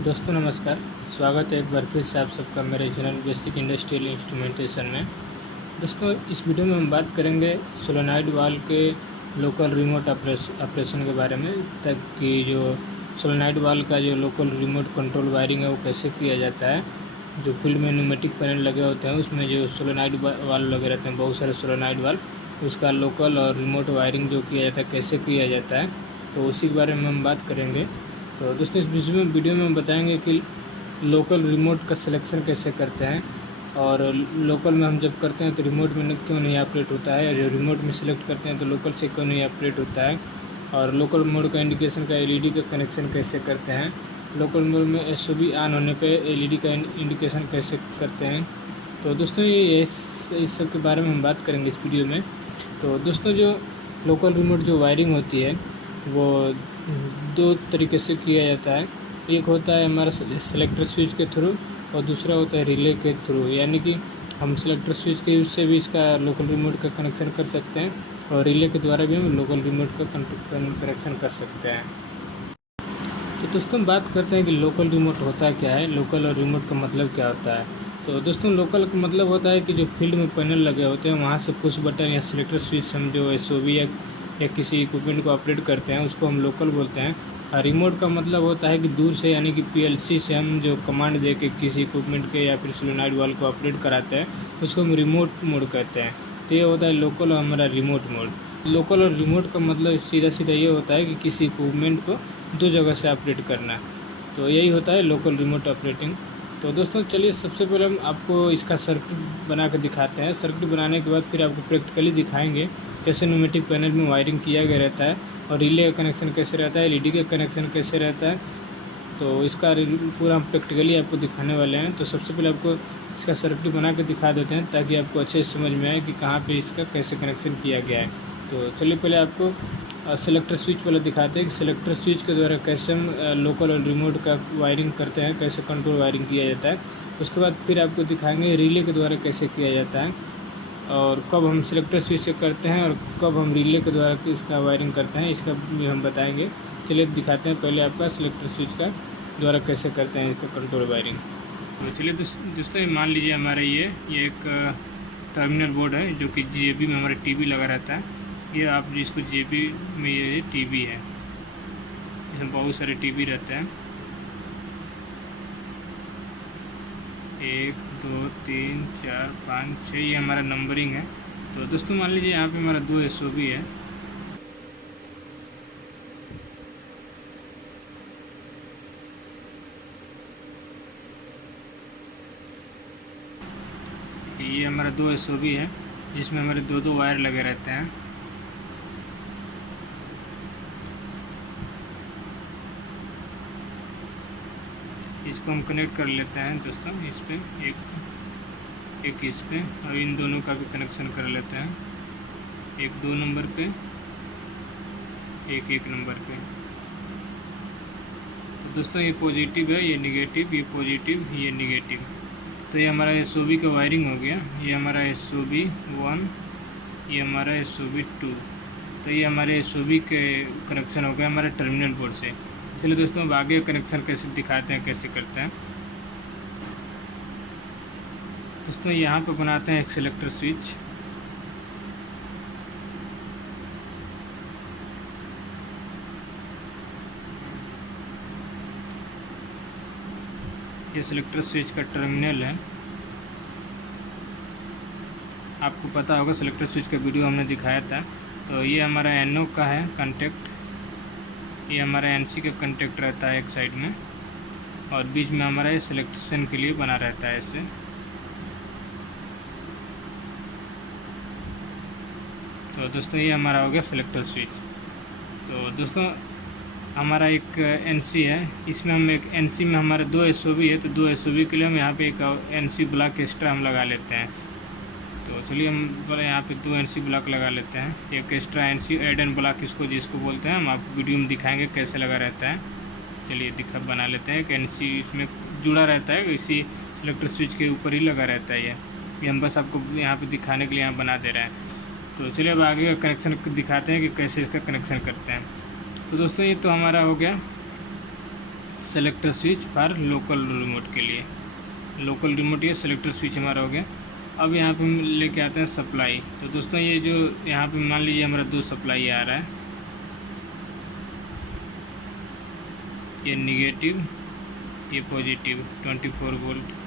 दोस्तों नमस्कार। स्वागत है एक बार फिर से आप सबका मेरे चैनल बेसिक इंडस्ट्रियल इंस्ट्रूमेंटेशन में। दोस्तों इस वीडियो में हम बात करेंगे सोलेनॉइड वाल्व के लोकल रिमोट ऑपरेशन के बारे में, ताकि जो सोलेनॉइड वाल्व का जो लोकल रिमोट कंट्रोल वायरिंग है वो कैसे किया जाता है। जो फील्ड में न्यूमेटिक पैनल लगे होते हैं उसमें जो सोलेनॉइड वाल्व लगे रहते हैं, बहुत सारे सोलेनॉइड वाल्व, उसका लोकल और रिमोट वायरिंग जो किया जाता है कैसे किया जाता है, तो उसी के बारे में हम बात करेंगे। तो दोस्तों इस वीडियो में हम बताएंगे कि लोकल रिमोट का सिलेक्शन कैसे करते हैं, और लोकल में हम जब करते हैं तो रिमोट में क्यों नहीं ऑपरेट होता है, जो रिमोट में सिलेक्ट करते हैं तो लोकल से क्यों नहीं ऑपरेट होता है, और लोकल मोड का इंडिकेशन का एलईडी का कनेक्शन कैसे करते हैं, लोकल मोड में एसओबी ऑन होने पे एलईडी का इंडिकेशन कैसे करते हैं। तो दोस्तों ये इस सब के बारे में हम बात करेंगे इस वीडियो में। तो दोस्तों जो लोकल रिमोट जो वायरिंग होती है वो दो तरीके से किया जाता है। एक होता है हमारा सेलेक्टर स्विच के थ्रू, और दूसरा होता है रिले के थ्रू। यानी कि हम सेलेक्टर स्विच के यूज से भी इसका लोकल रिमोट का कनेक्शन कर सकते हैं, और रिले के द्वारा भी हम लोकल रिमोट का कनेक्शन कर सकते हैं। तो दोस्तों बात करते हैं कि लोकल रिमोट होता क्या है, लोकल और रिमोट का मतलब क्या होता है। तो दोस्तों लोकल का मतलब होता है कि जो फील्ड में पैनल लगे होते हैं वहाँ से पुश बटन या सेलेक्टर स्विच हम जो एसओबी या किसी इक्विपमेंट को ऑपरेट करते हैं उसको हम लोकल बोलते हैं। और रिमोट का मतलब होता है कि दूर से, यानी कि पीएलसी से हम जो कमांड दे के किसी इक्विपमेंट के या फिर सोलेनॉइड वाल्व को ऑपरेट कराते हैं उसको हम रिमोट मोड कहते हैं। तो ये होता है लोकल और हमारा रिमोट मोड। लोकल और रिमोट का मतलब सीधा सीधा ये होता है कि किसी इक्विपमेंट को दो जगह से ऑपरेट करना है, तो यही होता है लोकल रिमोट ऑपरेटिंग। तो दोस्तों चलिए सबसे पहले हम आपको इसका सर्किट बना कर दिखाते हैं। सर्किट बनाने के बाद फिर आपको प्रैक्टिकली दिखाएंगे कैसे न्यूमेटिक पैनल में वायरिंग किया गया रहता है, और रिले का कनेक्शन कैसे रहता है, एलईडी का कनेक्शन कैसे रहता है। तो इसका पूरा हम प्रैक्टिकली आपको दिखाने वाले हैं। तो सबसे पहले आपको इसका सर्किट बना कर दिखा देते हैं ताकि आपको अच्छे से समझ में आए कि कहाँ पे इसका कैसे कनेक्शन किया गया है। तो चलिए पहले आपको सेलेक्टर स्विच वाला दिखाते हैं कि सेलेक्टर स्विच के द्वारा कैसे हम लोकल और रिमोट का वायरिंग करते हैं, कैसे कंट्रोल वायरिंग किया जाता है। उसके बाद फिर आपको दिखाएंगे रिले के द्वारा कैसे किया जाता है, और कब हम सेलेक्टर स्विच से करते हैं और कब हम रिले के द्वारा इसका वायरिंग करते हैं, इसका भी हम बताएंगे। चलिए दिखाते हैं पहले आपका सेलेक्टर स्विच का द्वारा कैसे करते हैं इसका कंट्रोल वायरिंग। तो चलिए दोस्तों मान लीजिए हमारा ये एक टर्मिनल बोर्ड है जो कि जेबी में हमारे टीवी लगा रहता है। ये आप जिसको जेबी में ये टीवी है, इसमें बहुत सारे टीवी रहते हैं, 1 2 3 4 5 6, ये हमारा नंबरिंग है। तो दोस्तों मान लीजिए यहाँ पे हमारा 2 एसओबी है। ये हमारा 2 एसओबी है जिसमें हमारे दो वायर लगे रहते हैं। इसको हम कनेक्ट कर लेते हैं दोस्तों, इस पे एक इस पे, और इन दोनों का भी कनेक्शन कर लेते हैं, एक 2 नंबर पे, एक 1 नंबर पे। तो दोस्तों ये पॉजिटिव है, ये निगेटिव, ये पॉजिटिव, ये निगेटिव। तो ये हमारा एसओबी का वायरिंग हो गया। ये हमारा एसओबी 1, ये हमारा एसओबी 2। तो ये हमारे एसओबी के कनेक्शन हो गया हमारे टर्मिनल बोर्ड से। चलिए दोस्तों अब आगे कनेक्शन कैसे दिखाते हैं, कैसे करते हैं। दोस्तों यहाँ पर बनाते हैं एक सेलेक्टर स्विच। ये सेलेक्टर स्विच का टर्मिनल है। आपको पता होगा सेलेक्टर स्विच का वीडियो हमने दिखाया था। तो ये हमारा एनओ का है कॉन्टेक्ट, ये हमारा एनसी का कॉन्टेक्ट रहता है एक साइड में, और बीच में हमारा ये सिलेक्शन के लिए बना रहता है ऐसे। तो दोस्तों ये हमारा हो गया सेलेक्टर स्विच। तो दोस्तों हमारा एक एनसी है, इसमें हम एक एनसी में हमारे 2 एसओबी है, तो 2 एसओबी के लिए हम यहाँ पे एक एनसी ब्लॉक एक्स्ट्रा हम लगा लेते हैं। तो चलिए हम बोले यहाँ पे 2 एनसी ब्लॉक लगा लेते हैं, एक एक्स्ट्रा एनसी एड एन ब्लॉक जिसको बोलते हैं। हम आपको वीडियो में दिखाएंगे कैसे लगा रहता है। चलिए बना लेते हैं। एक एनसी इसमें जुड़ा रहता है, इसी सेलेक्टर स्विच के ऊपर ही लगा रहता है। ये हम बस आपको यहाँ पे दिखाने के लिए यहाँ बना दे रहे हैं। तो चलिए अब आगे का कनेक्शन दिखाते हैं कि कैसे इसका कनेक्शन करते हैं। तो दोस्तों ये तो हमारा हो गया selector switch for local remote के लिए। लोकल रिमोट ये सेलेक्टर स्विच हमारा हो गया। अब यहाँ पे हम लेके आते हैं सप्लाई। तो दोस्तों ये जो यहाँ पे मान लीजिए हमारा 2 सप्लाई आ रहा है, ये निगेटिव ये पॉजिटिव 24 वोल्ट।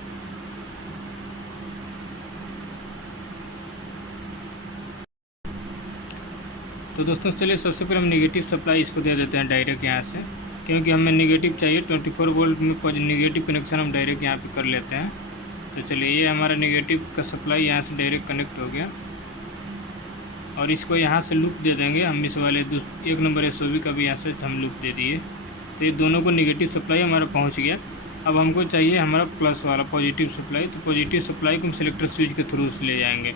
तो दोस्तों चलिए सबसे पहले हम नेगेटिव सप्लाई इसको दे देते हैं डायरेक्ट यहाँ से, क्योंकि हमें नेगेटिव चाहिए 24 वोल्ट में नेगेटिव कनेक्शन हम डायरेक्ट यहाँ पे कर लेते हैं। तो चलिए ये हमारा नेगेटिव का सप्लाई यहाँ से डायरेक्ट कनेक्ट हो गया और इसको यहाँ से लूप दे देंगे हम। इस वाले 1 नंबर SOB का भी यहाँ से हम लूप दे दिए। तो ये दोनों को नेगेटिव सप्लाई हमारा पहुँच गया। अब हमको चाहिए हमारा प्लस वाला पॉजिटिव सप्लाई। तो पॉजिटिव सप्लाई को हम सेलेक्टर स्विच के थ्रू से ले जाएंगे।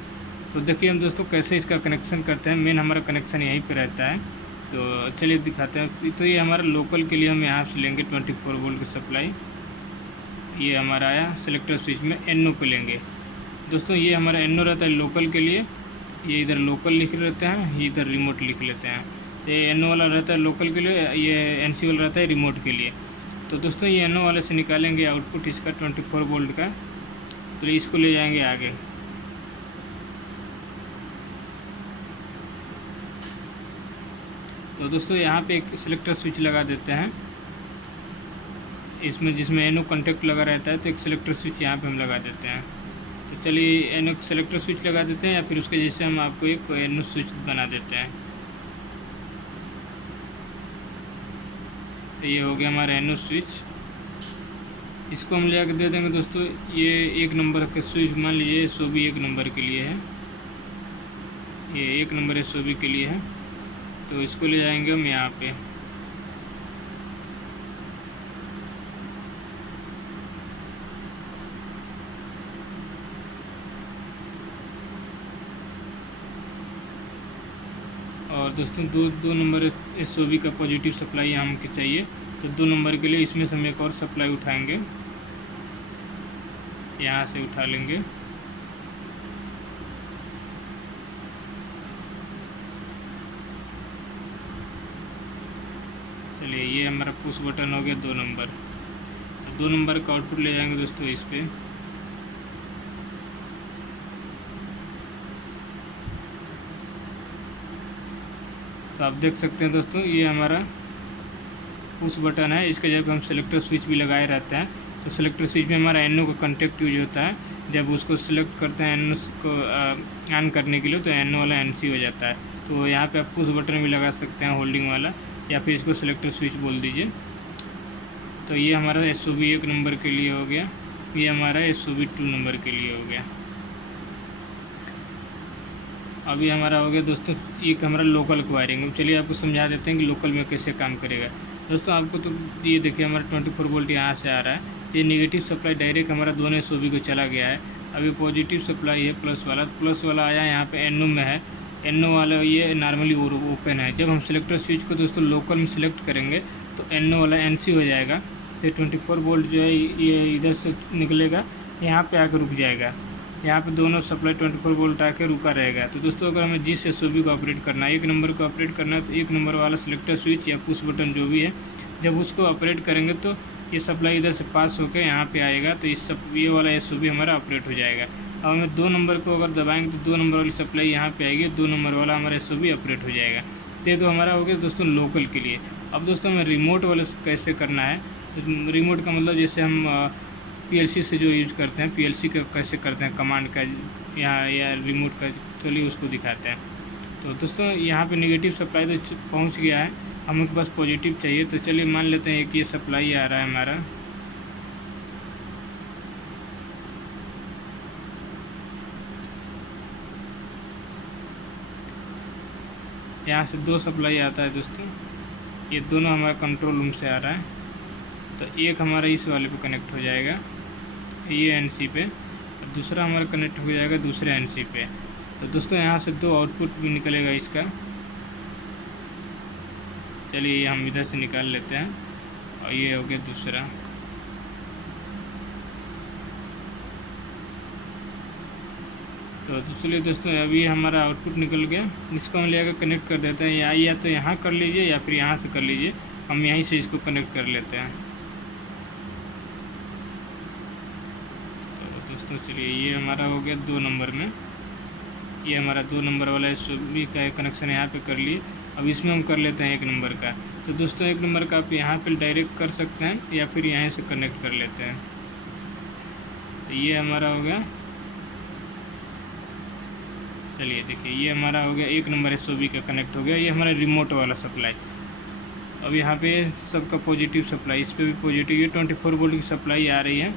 तो देखिए हम दोस्तों कैसे इसका कनेक्शन करते हैं। मेन हमारा कनेक्शन यहीं पे रहता है। तो चलिए दिखाते हैं। तो ये हमारा लोकल के लिए हम यहाँ से लेंगे 24 वोल्ट की सप्लाई। ये हमारा आया सेलेक्टर स्विच में NO पे लेंगे। दोस्तों ये हमारा NO रहता है लोकल के लिए। ये इधर लोकल लिख लेते हैं, ये इधर रिमोट लिख लेते हैं। तो ये NO वाला रहता है लोकल के लिए, ये NC वाला रहता है रिमोट के लिए। तो दोस्तों ये NO वाले से निकालेंगे आउटपुट इसका 24 वोल्ट का। तो इसको ले जाएंगे आगे। तो दोस्तों यहाँ पे एक सेलेक्टर स्विच लगा देते हैं इसमें, जिसमें NO कॉन्टेक्ट लगा रहता है। तो एक सेलेक्टर स्विच यहाँ पे हम लगा देते हैं। तो चलिए NO सेलेक्टर स्विच लगा देते हैं, या फिर उसके जैसे हम आपको एक NO स्विच बना देते हैं। तो ये हो गया हमारा NO स्विच। इसको हम ले आकर दे देंगे दोस्तों। ये 1 नंबर का स्विच मान लीजिए SOB 1 नंबर के लिए है, ये 1 नंबर SOB के लिए है। तो इसको ले जाएंगे हम यहाँ पे। और दोस्तों 2 नंबर SOB का पॉजिटिव सप्लाई हमको चाहिए। तो 2 नंबर के लिए इसमें से हम एक और सप्लाई उठाएंगे, यहाँ से उठा लेंगे। चलिए ये हमारा पुश बटन हो गया 2 नंबर। तो 2 नंबर का आउटपुट ले जाएंगे दोस्तों इस पर। तो आप देख सकते हैं दोस्तों ये हमारा पुश बटन है। इसके जब हम सेलेक्टर स्विच भी लगाए रहते हैं, तो सेलेक्टर स्विच में हमारा NO का कॉन्टेक्ट यूज होता है। जब उसको सिलेक्ट करते हैं NO को ऑन करने के लिए, तो NO वाला NC हो जाता है। तो यहाँ पे आप पुश बटन भी लगा सकते हैं होल्डिंग वाला, या फिर इसको सेलेक्टर स्विच बोल दीजिए। तो ये हमारा SOB 1 नंबर के लिए हो गया, ये हमारा SOB 2 नंबर के लिए हो गया। अभी हमारा हो गया दोस्तों एक हमारा लोकल की वायरिंग। चलिए आपको समझा देते हैं कि लोकल में कैसे काम करेगा। दोस्तों आपको तो ये देखिए हमारा 24 वोल्ट यहाँ से आ रहा है। ये नेगेटिव सप्लाई डायरेक्ट हमारा दोनों SOB को चला गया है। अभी पॉजिटिव सप्लाई है प्लस वाला आया यहाँ पे NO में है। NO वाला ये नॉर्मली ओपन है। जब हम सेलेक्टर स्विच को दोस्तों लोकल में सिलेक्ट करेंगे तो NO वाला NC हो जाएगा। तो 24 वोल्ट जो है ये इधर से निकलेगा, यहाँ पे आकर रुक जाएगा। यहाँ पे दोनों सप्लाई 24 वोल्ट आके रुका रहेगा। तो दोस्तों अगर हमें जिस SOB को ऑपरेट करना है, 1 नंबर को ऑपरेट करना है, तो 1 नंबर वाला सेलेक्टर स्विच या पुश बटन जो भी है, जब उसको ऑपरेट करेंगे तो ये सप्लाई इधर से पास होकर यहाँ पे आएगा। तो ये वाला SOB हमारा ऑपरेट हो जाएगा। अब हमें 2 नंबर को अगर दबाएंगे तो 2 नंबर वाली सप्लाई यहाँ पे आएगी, 2 नंबर वाला हमारा SOB ऑपरेट हो जाएगा। तो हमारा हो गया दोस्तों लोकल के लिए। अब दोस्तों हमें रिमोट वाले कैसे करना है। तो रिमोट का मतलब जैसे हम PLC से जो यूज करते हैं, PLC का कैसे करते हैं कमांड का यहाँ, या रिमोट का, चलिए उसको दिखाते हैं। तो दोस्तों यहाँ पे नेगेटिव सप्लाई तो पहुँच गया है, हमें बस पॉजिटिव चाहिए। तो चलिए मान लेते हैं कि ये सप्लाई आ रहा है हमारा, यहाँ से 2 सप्लाई आता है दोस्तों। ये दोनों हमारा कंट्रोल रूम से आ रहा है। तो एक हमारा इस वाले पे कनेक्ट हो जाएगा, ये NC पे, और दूसरा हमारा कनेक्ट हो जाएगा दूसरे NC पे। तो दोस्तों यहाँ से 2 आउटपुट भी निकलेगा इसका। चलिए ये हम इधर से निकाल लेते हैं, और ये हो गया दूसरा। तो चलिए दोस्तों अभी हमारा आउटपुट निकल गया। इसको हम ले आकर कनेक्ट कर देते हैं, या तो यहाँ कर लीजिए या फिर यहाँ से कर लीजिए। हम यहीं से इसको कनेक्ट कर लेते हैं। दोस्तों चलिए ये हमारा हो गया 2 नंबर में, ये हमारा 2 नंबर वाला एसओबी का कनेक्शन यहाँ पे कर लिए। अब इसमें हम कर लेते हैं 1 नंबर का। तो दोस्तों 1 नंबर का आप यहाँ पे डायरेक्ट कर सकते हैं या फिर यहाँ से कनेक्ट कर लेते हैं। तो ये हमारा हो गया, चलिए देखिए ये हमारा हो गया 1 नंबर एसओबी का कनेक्ट हो गया। ये हमारा रिमोट वाला सप्लाई। अब यहाँ पे सबका पॉजिटिव सप्लाई, इस पर भी पॉजिटिव, ये 24 वोल्ट की सप्लाई आ रही है।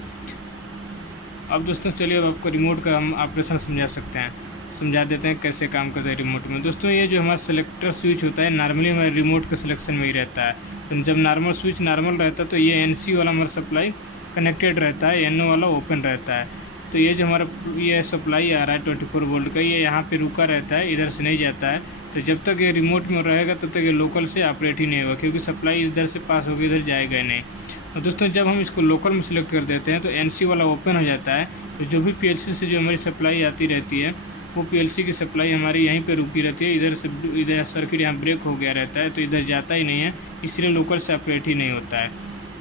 अब दोस्तों चलिए अब आपको रिमोट का हम ऑपरेशन समझा देते हैं कैसे काम करता है रिमोट में। दोस्तों ये जो हमारा सेलेक्टर स्विच होता है नॉर्मली हमारे रिमोट के सिलेक्शन में ही रहता है। तो जब नॉर्मल स्विच नॉर्मल रहता है तो ये एनसी वाला हमारा सप्लाई कनेक्टेड रहता है, एनओ वाला ओपन रहता है। तो ये जो हमारा ये सप्लाई आ रहा है 24 वोल्ट का, ये यहाँ पे रुका रहता है, इधर से नहीं जाता है। तो जब तक ये रिमोट में रहेगा तब तक ये लोकल से ऑपरेट ही नहीं होगा, क्योंकि सप्लाई इधर से पास होकर इधर जाएगा ही नहीं। और दोस्तों जब हम इसको लोकल में सिलेक्ट कर देते हैं तो एनसी वाला ओपन हो जाता है। तो जो भी पीएलसी से जो हमारी सप्लाई आती रहती है वो पीएलसी की सप्लाई हमारी यहीं पे रुकी रहती है। इधर सर्किट यहाँ ब्रेक हो गया रहता है तो इधर जाता ही नहीं है, इसलिए लोकल से ऑपरेट ही नहीं होता है।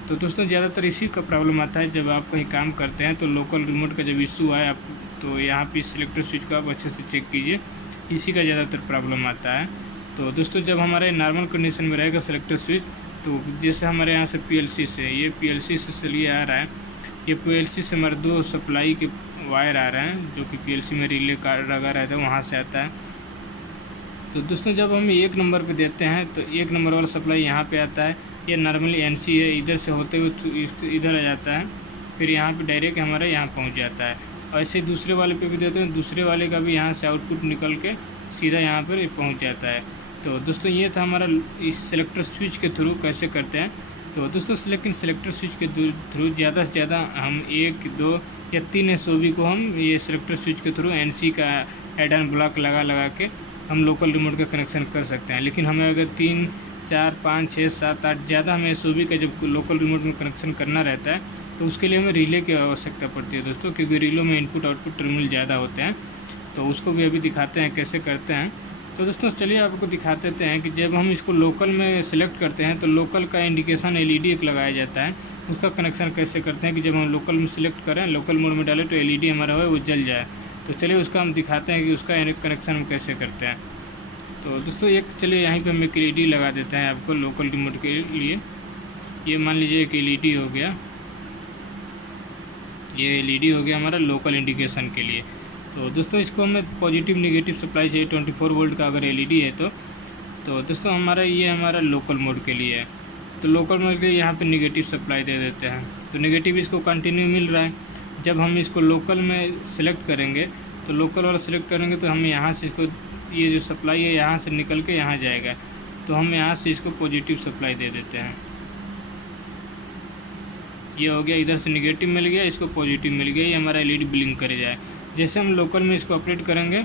तो दोस्तों ज़्यादातर इसी का प्रॉब्लम आता है जब आप कहीं काम करते हैं तो लोकल रिमोट का जब इशू आए आप तो यहाँ पे सिलेक्टर स्विच को आप अच्छे से चेक कीजिए, इसी का ज़्यादातर प्रॉब्लम आता है। तो दोस्तों जब हमारे नॉर्मल कंडीशन में रहेगा सिलेक्टर स्विच, तो जैसे हमारे यहाँ से पीएलसी से ये पीएलसी से चलिए आ रहा है, ये पीएलसी से हमारे 2 सप्लाई के वायर आ रहे हैं जो कि पीएलसी में रिले कार्ड लगा रहता है, वहाँ से आता है। तो दोस्तों जब हम 1 नंबर पे देते हैं तो 1 नंबर वाला सप्लाई यहाँ पे आता है। ये नॉर्मली एनसी है, इधर से होते हुए इधर आ जाता है, फिर यहाँ पे डायरेक्ट हमारे यहाँ पहुँच जाता है। और ऐसे दूसरे वाले पे भी देते हैं, दूसरे वाले का भी यहाँ से आउटपुट निकल के सीधा यहाँ पर पहुँच जाता है। तो दोस्तों ये था हमारा इस सेलेक्टर स्विच के थ्रू कैसे करते हैं। तो दोस्तों लेकिन सेलेक्टर स्विच के थ्रू ज़्यादा से ज़्यादा हम 1, 2 या 3 एसओबी को हम ये सेलेक्टर स्विच के थ्रू एनसी का एड एंड ब्लॉक लगा के हम लोकल रिमोट का कनेक्शन कर सकते हैं। लेकिन हमें अगर 3, 4, 5, 6, 7, 8 ज़्यादा हमें एसओबी का जब लोकल रिमोट में कनेक्शन करना रहता है तो उसके लिए हमें रिले की आवश्यकता पड़ती है दोस्तों, क्योंकि रिलो में इनपुट आउटपुट टर्मिनल ज़्यादा होते हैं। तो उसको भी अभी दिखाते हैं कैसे करते हैं। तो दोस्तों चलिए आपको दिखा देते हैं कि जब हम इसको लोकल में सिलेक्ट करते हैं तो लोकल का इंडिकेशन एलईडी एक लगाया जाता है, उसका कनेक्शन कैसे करते हैं कि जब हम लोकल में सिलेक्ट करें, लोकल मोड में डालें तो एलईडी हमारा हो वो जल जाए। तो चलिए उसका हम दिखाते हैं कि उसका कनेक्शन हम कैसे करते हैं। तो दोस्तों एक चलिए यहाँ पे हम एक एलईडी लगा देते हैं आपको लोकल रिमोट के लिए। ये मान लीजिए एक एलईडी हो गया, ये एलईडी हो गया हमारा लोकल इंडिकेशन के लिए। तो दोस्तों इसको हमें पॉजिटिव नेगेटिव सप्लाई चाहिए 24 वोल्ट का अगर एलईडी है तो दोस्तों हमारा लोकल मोड के लिए है। तो लोकल मोड के लिए यहाँ पे नेगेटिव सप्लाई दे देते हैं। तो नेगेटिव इसको कंटिन्यू मिल रहा है। जब हम इसको लोकल में सिलेक्ट करेंगे तो लोकल वाला सिलेक्ट करेंगे तो हम यहाँ से इसको ये जो सप्लाई है यहाँ से निकल के यहाँ जाएगा, तो हम यहाँ से इसको पॉजिटिव सप्लाई दे देते हैं। ये हो गया, इधर से नेगेटिव मिल गया, इसको पॉजिटिव मिल गया, ये हमारा एलईडी ब्लिंक करे जाए। जैसे हम लोकल में इसको ऑपरेट करेंगे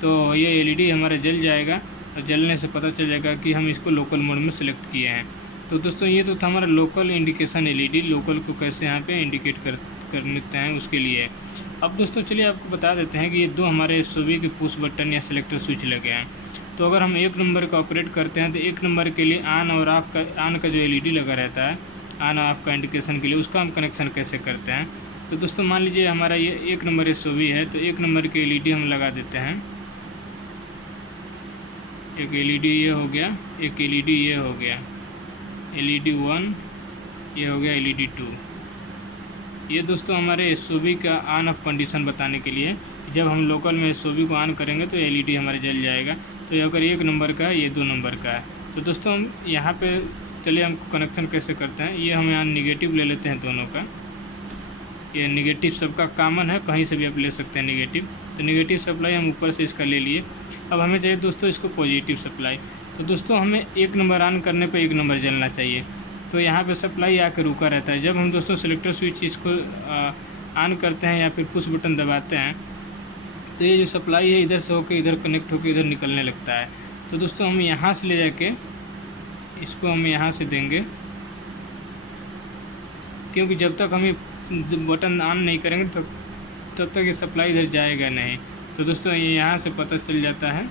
तो ये एलईडी हमारा जल जाएगा और जलने से पता चल जाएगा कि हम इसको लोकल मोड में सिलेक्ट किए हैं। तो दोस्तों ये तो था हमारा लोकल इंडिकेशन एलईडी, लोकल को कैसे यहाँ पे इंडिकेट कर लेते हैं उसके लिए। अब दोस्तों चलिए आपको बता देते हैं कि ये 2 हमारे एसओबी के पुश बटन या सिलेक्टर स्विच लगे हैं। तो अगर हम 1 नंबर का ऑपरेट करते हैं तो 1 नंबर के लिए ऑन और ऑफ का, ऑन का जो एलईडी लगा रहता है ऑन ऑफ का इंडिकेशन के लिए, उसका हम कनेक्शन कैसे करते हैं। तो दोस्तों मान लीजिए हमारा ये 1 नंबर एसओबी है तो 1 नंबर के एलईडी हम लगा देते हैं। एक एलईडी ये हो गया, एक एलईडी ये हो गया, एलईडी 1 ये हो गया, एलईडी 2। ये दोस्तों हमारे एसओबी का ऑन ऑफ कंडीशन बताने के लिए, जब हम लोकल में एसओबी को ऑन करेंगे तो एलईडी हमारे जल जाएगा। तो ये अगर 1 नंबर का है, ये 2 नंबर का है। तो दोस्तों हम यहाँ पे चलिए हम कनेक्शन कैसे करते हैं। ये हम यहाँ निगेटिव ले लेते हैं दोनों का। ये निगेटिव सबका कॉमन है, कहीं से भी आप ले सकते हैं निगेटिव। तो निगेटिव सप्लाई हम ऊपर से इसका ले लिए। अब हमें चाहिए दोस्तों इसको पॉजिटिव सप्लाई। तो दोस्तों हमें 1 नंबर ऑन करने पे 1 नंबर जलना चाहिए। तो यहाँ पे सप्लाई आकर रुका रहता है। जब हम दोस्तों सिलेक्टर स्विच इसको ऑन करते हैं या फिर पुश बटन दबाते हैं तो ये जो सप्लाई है इधर से होकर इधर कनेक्ट होकर इधर निकलने लगता है। तो दोस्तों हम यहाँ से ले जाके इसको हम यहाँ से देंगे, क्योंकि जब तक हम बटन ऑन नहीं करेंगे तब तक ये सप्लाई इधर जाएगा नहीं। तो दोस्तों ये यहाँ से पता चल जाता है।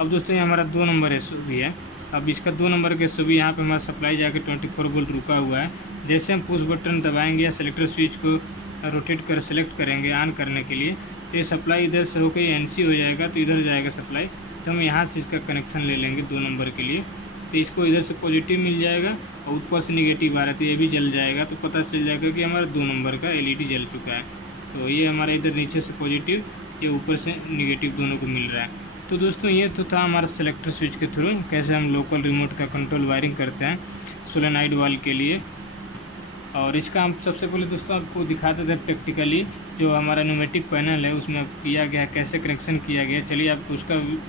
अब दोस्तों ये हमारा 2 नंबर एसओबी है। अब इसका 2 नंबर के एसओबी यहाँ पे हमारा सप्लाई जाके 24 वोल्ट रुका हुआ है। जैसे हम पुश बटन दबाएंगे या सेलेक्टर स्विच को रोटेट कर सेलेक्ट करेंगे ऑन करने के लिए, तो ये सप्लाई इधर से होकर NC हो जाएगा, तो इधर जाएगा सप्लाई। तो हम यहाँ से इसका कनेक्शन ले लेंगे 2 नंबर के लिए, तो इसको इधर से पॉजिटिव मिल जाएगा और ऊपर से निगेटिव आ रहा है, तो ये भी जल जाएगा। तो पता चल जाएगा कि हमारा 2 नंबर का LED जल चुका है। तो ये हमारा इधर नीचे से पॉजिटिव, ये ऊपर से निगेटिव दोनों को मिल रहा है। तो दोस्तों ये तो था हमारा सेलेक्टर स्विच के थ्रू कैसे हम लोकल रिमोट का कंट्रोल वायरिंग करते हैं सोलेनॉइड वाल्व के लिए। और इसका हम सबसे पहले दोस्तों आपको दिखाते थे प्रैक्टिकली जो हमारा न्यूमेटिक पैनल है उसमें किया गया है, कैसे कनेक्शन किया गया। चलिए आपको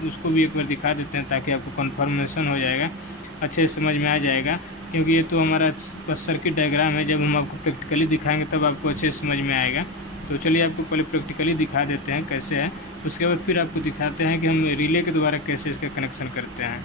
उसको भी एक बार दिखा देते हैं ताकि आपको कन्फर्मेशन हो जाएगा, अच्छे से समझ में आ जाएगा, क्योंकि ये तो हमारा बस सर्किट डायग्राम है। जब हम आपको प्रैक्टिकली दिखाएंगे तब आपको अच्छे से समझ में आएगा। तो चलिए आपको पहले प्रैक्टिकली दिखा देते हैं कैसे है, उसके बाद फिर आपको दिखाते हैं कि हम रिले के द्वारा कैसे इसका कनेक्शन करते हैं।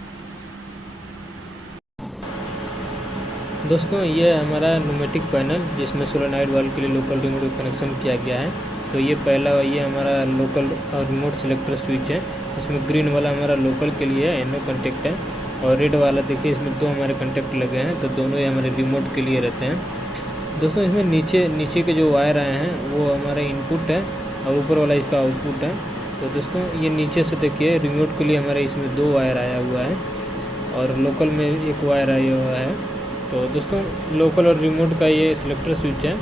दोस्तों ये हमारा न्यूमेटिक पैनल जिसमें सोलेनॉइड वाल्व के लिए लोकल रिमोट कनेक्शन किया गया है। तो ये पहला ये हमारा लोकल रिमोट सेलेक्टर स्विच है। इसमें ग्रीन वाला हमारा लोकल के लिए है, NO कॉन्टेक्ट है, और रेड वाला देखिए इसमें 2 हमारे कॉन्टेक्ट लगे हैं, तो दोनों ही हमारे रिमोट के लिए रहते हैं। दोस्तों इसमें नीचे के जो वायर आए हैं वो हमारा इनपुट है और ऊपर वाला इसका आउटपुट है। तो दोस्तों ये नीचे से देखिए रिमोट के लिए हमारे इसमें 2 वायर आया हुआ है और लोकल में 1 वायर आया हुआ है। तो दोस्तों लोकल और रिमोट का ये सिलेक्टर स्विच है,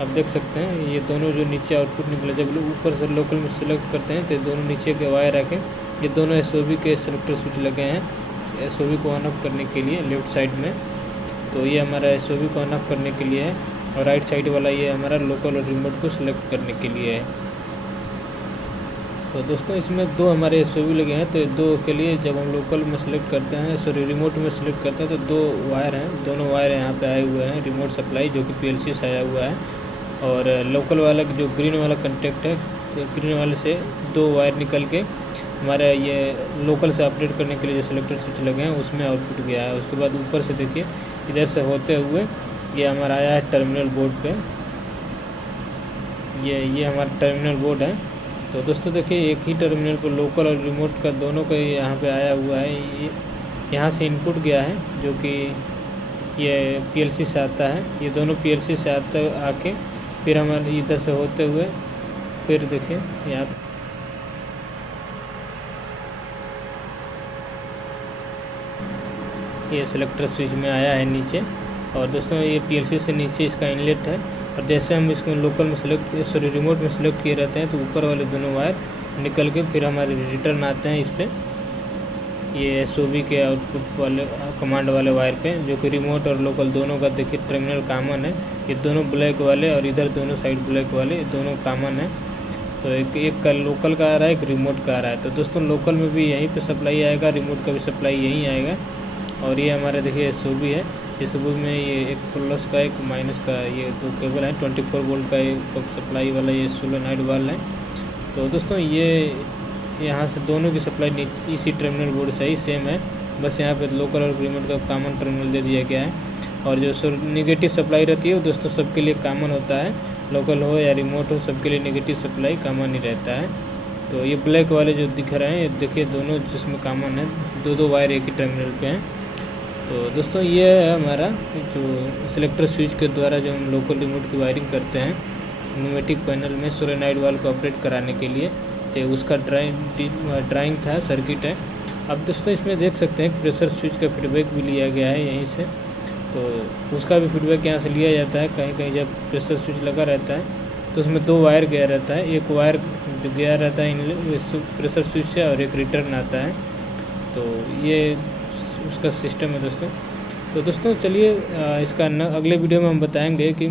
आप देख सकते हैं। ये दोनों जो नीचे आउटपुट निकला, जब ऊपर से लोकल में सिलेक्ट करते हैं तो दोनों नीचे के वायर आके ये दोनों SOB के सिलेक्टर स्विच लगे हैं SOB को ऑन ऑफ करने के लिए लेफ़्ट साइड में। तो ये हमारा SOB को ऑन ऑफ करने के लिए है और राइट साइड वाला ये हमारा लोकल और रिमोट को सिलेक्ट करने के लिए है। तो दोस्तों इसमें 2 हमारे SOB लगे हैं, तो 2 के लिए जब हम लोकल में सेलेक्ट करते हैं, सॉरी रिमोट में सेलेक्ट करते हैं, तो 2 वायर हैं, दोनों वायर यहाँ पे आए हुए हैं रिमोट सप्लाई जो कि PLC से आया हुआ है। और लोकल वाला जो ग्रीन वाला कॉन्टेक्ट है, तो ग्रीन वाले से 2 वायर निकल के हमारे ये लोकल से ऑपरेट करने के लिए जो सेलेक्टर स्विच लगे हैं उसमें आउटपुट गया है। उसके बाद ऊपर से देखिए इधर से होते हुए ये हमारा आया है टर्मिनल बोर्ड पे, ये हमारा टर्मिनल बोर्ड है। तो दोस्तों देखिए एक ही टर्मिनल पर लोकल और रिमोट का दोनों का यहाँ पे आया हुआ है। ये यहाँ से इनपुट गया है जो कि ये PLC से आता है, ये दोनों PLC से आके फिर हमारे इधर से होते हुए फिर देखिए यहाँ ये सेलेक्टर स्विच में आया है नीचे। और दोस्तों ये PLC से नीचे इसका इनलेट है, और जैसे हम इसको लोकल में रिमोट में सेलेक्ट किए रहते हैं तो ऊपर वाले दोनों वायर निकल के फिर हमारे रिटर्न आते हैं इस पर, ये SOB के आउटपुट वाले कमांड वाले वायर पे, जो कि रिमोट और लोकल दोनों का देखिए टर्मिनल कॉमन है। ये दोनों ब्लैक वाले और इधर दोनों साइड ब्लैक वाले दोनों कॉमन है। तो एक का लोकल का आ रहा है, एक रिमोट का आ रहा है। तो दोस्तों लोकल में भी यहीं पे सप्लाई आएगा, रिमोट का भी सप्लाई यहीं आएगा। और ये हमारा देखिए SOB है, SOB में ये एक प्लस का एक माइनस का ये 2 केबल है, 24 वोल्ट का एक सप्लाई वाला ये सोलेनॉइड वाल्व है। तो दोस्तों ये यहाँ से दोनों की सप्लाई इसी टर्मिनल बोर्ड से ही सेम है, बस यहाँ पे लोकल और रिमोट का कॉमन टर्मिनल दे दिया गया है। और जो नेगेटिव सप्लाई रहती है वो दोस्तों सबके लिए कॉमन होता है, लोकल हो या रिमोट हो सबके लिए नेगेटिव सप्लाई कॉमन ही रहता है। तो ये ब्लैक वाले जो दिख रहे हैं ये देखिए दोनों जिसमें कॉमन है, 2 वायर एक ही टर्मिनल पे हैं। तो दोस्तों ये है हमारा जो सेलेक्टर स्विच के द्वारा जो हम लोकल रिमोट की वायरिंग करते हैं न्यूमेटिक पैनल में सोलेनॉइड वाल्व को ऑपरेट कराने के लिए। तो उसका ड्राइंग था, सर्किट है। अब दोस्तों इसमें देख सकते हैं प्रेशर स्विच का फीडबैक भी लिया गया है यहीं से, तो उसका भी फीडबैक यहाँ से लिया जाता है। कहीं कहीं जब प्रेशर स्विच लगा रहता है तो उसमें 2 वायर गया रहता है, एक वायर जो गया रहता है प्रेशर स्विच से और एक रिटर्न आता है। तो ये उसका सिस्टम है दोस्तों। तो दोस्तों चलिए इसका अगले वीडियो में हम बताएंगे कि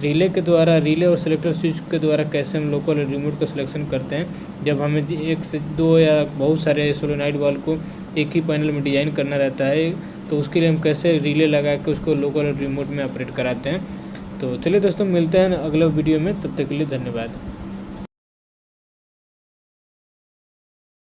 रिले और सेलेक्टर स्विच के द्वारा कैसे हम लोकल और रिमोट का सिलेक्शन करते हैं। जब हमें 1 से 2 या बहुत सारे सोलेनॉइड वाल्व को एक ही पैनल में डिज़ाइन करना रहता है, तो उसके लिए हम कैसे रिले लगा के उसको लोकल और रिमोट में ऑपरेट कराते हैं। तो चलिए दोस्तों मिलते हैं अगले वीडियो में, तब तक के लिए धन्यवाद।